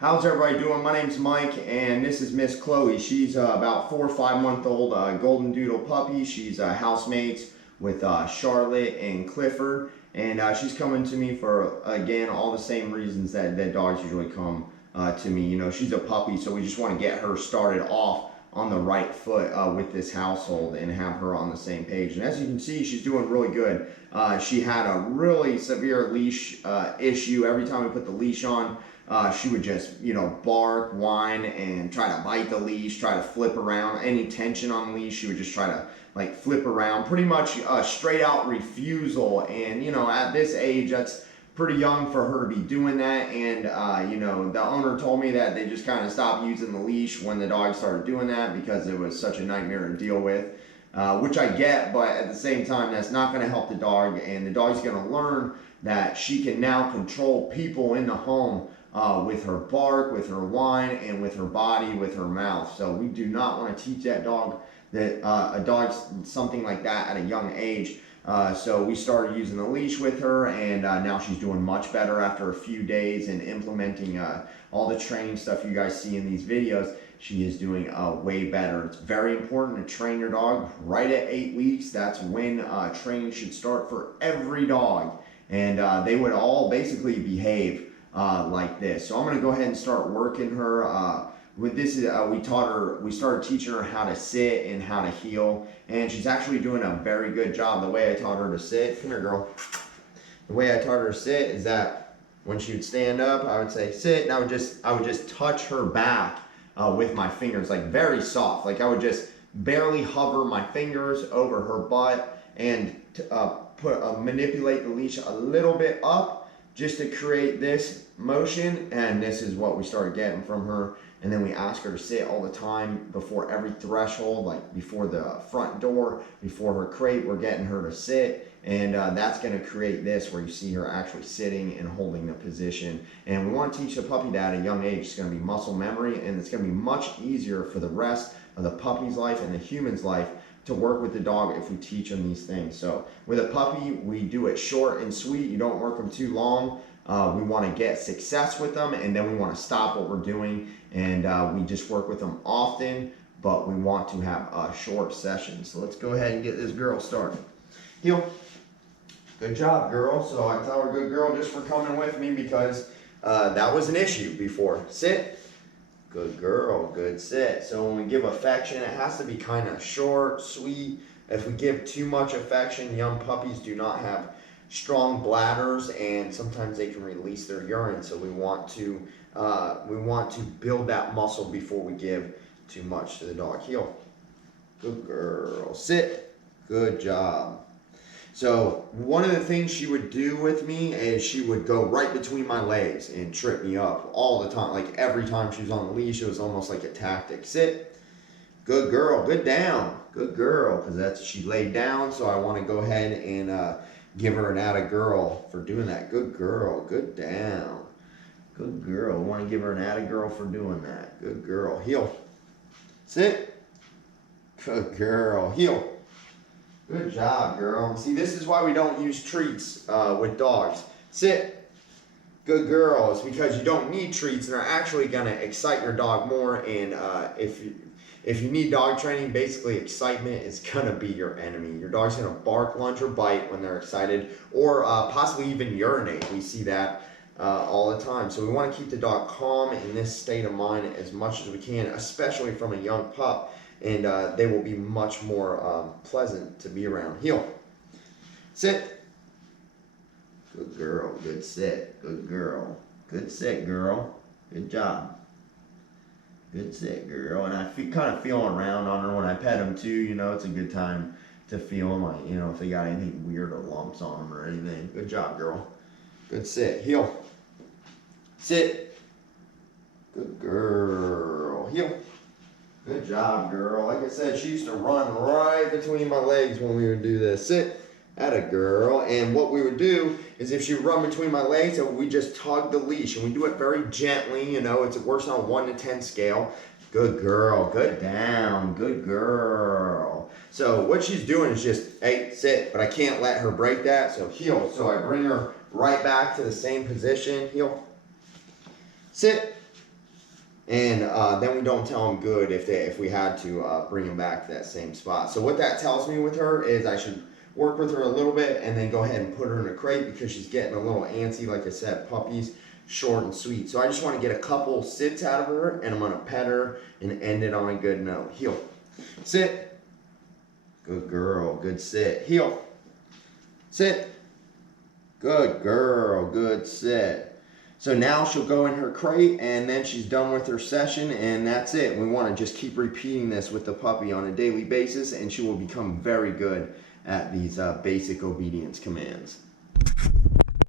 How's everybody doing? My name's Mike, and this is Miss Chloe. She's about 4 or 5 month old Goldendoodle puppy. She's housemates with Charlotte and Clifford, and she's coming to me for, again, all the same reasons that dogs usually come to me. You know, she's a puppy, so we just want to get her started off on the right foot with this household and have her on the same page. And as you can see, she's doing really good. She had a really severe leash issue. Every time we put the leash on, she would just, bark, whine, and try to bite the leash, try to flip around. Any tension on the leash, she would just try to flip around. Pretty much straight out refusal. And, at this age, that's pretty young for her to be doing that. And, the owner told me that they just kind of stopped using the leash when the dog started doing that because it was such a nightmare to deal with. Which I get, but at the same time, that's not going to help the dog. And the dog's going to learn that she can now control people in the home with her bark, with her whine, and with her body, with her mouth. So we do not want to teach that dog that a dog something like that at a young age. So we started using the leash with her, and now she's doing much better after a few days and implementing all the training stuff you guys see in these videos. She is doing way better. It's very important to train your dog right at 8 weeks. That's when training should start for every dog. And they would all basically behave like this. So I'm going to go ahead and start working her. With this, we started teaching her how to sit and how to heel, and she's actually doing a very good job. The way I taught her to sit, come here girl. The way I taught her to sit is that when she would stand up, I would say sit, and I would just touch her back with my fingers, like very soft. Like I would just barely hover my fingers over her butt and manipulate the leash a little bit up just to create this motion, and this is what we started getting from her. And then we ask her to sit all the time before every threshold, like before the front door, before her crate, we're getting her to sit. And that's going to create this where you see her actually sitting and holding the position. And we want to teach the puppy that at a young age. It's going to be muscle memory, and it's going to be much easier for the rest of the puppy's life and the human's life to work with the dog if we teach them these things. So with a puppy, we do it short and sweet. You don't work them too long. We want to get success with them, and then we want to stop what we're doing, and we just work with them often, but we want to have short sessions. So let's go ahead and get this girl started. Heel. Good job, girl. So I tell her good girl just for coming with me because that was an issue before. Sit. Good girl, good sit. So when we give affection, it has to be kind of short, sweet. If we give too much affection, young puppies do not have strong bladders, and sometimes they can release their urine. So we want to build that muscle before we give too much to the dog. Heel. Good girl. Sit. Good job. So one of the things she would do with me is she would go right between my legs and trip me up all the time. Like every time she was on the leash, it was almost like a tactic. Sit. Good girl. Good down. Good girl. Because she laid down, so I want to go ahead and give her an atta girl for doing that. Good girl. Good down. Good girl. I want to give her an atta girl for doing that. Good girl. Heel. Sit. Good girl. Heel. Good job, girl. See, this is why we don't use treats with dogs. Sit. Good girl. It's because you don't need treats, and they're actually going to excite your dog more. And if you need dog training, basically excitement is going to be your enemy. Your dog's going to bark, lunge, or bite when they're excited, or possibly even urinate. We see that all the time. So we want to keep the dog calm in this state of mind as much as we can, especially from a young pup. And they will be much more pleasant to be around. Heel. Sit. Good girl. Good sit. Good girl. Good sit, girl. Good job. Good sit, girl. And I kind of feeling around on her when I pet them too. It's a good time to feel them, like, if they got anything weird or lumps on them or anything. Good job, girl. Good sit. Heel. Sit. Good girl. Heel. Good job, girl. Like I said, she used to run right between my legs when we would do this. Sit. Atta girl. And what we would do is if she would run between my legs, we just tug the leash. And we do it very gently. It works on a 1 to 10 scale. Good girl. Good down. Good girl. So what she's doing is just, hey, sit. But I can't let her break that. So heel. So I bring her right back to the same position. Heel. Sit. And then we don't tell them good if we had to bring them back to that same spot. So what that tells me with her is I should work with her a little bit and then go ahead and put her in a crate because she's getting a little antsy. Like I said, puppies, short and sweet. So I just want to get a couple sits out of her, and I'm going to pet her and end it on a good note. Heel. Sit. Good girl. Good sit. Heel. Sit. Good girl. Good sit. So now she'll go in her crate, and then she's done with her session, and that's it. We want to just keep repeating this with the puppy on a daily basis, and she will become very good at these basic obedience commands.